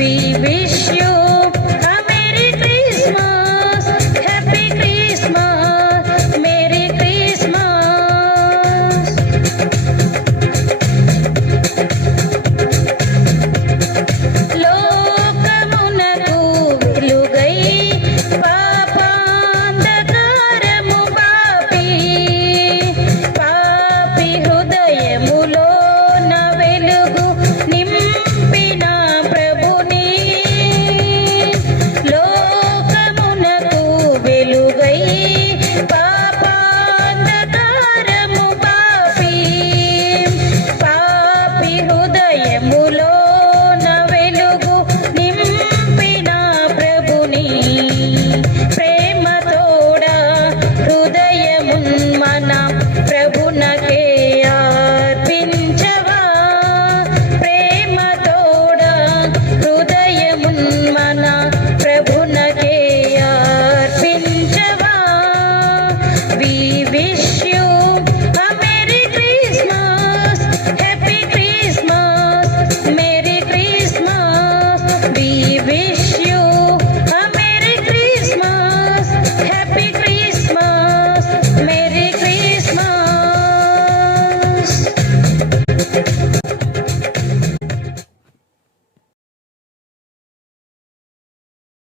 be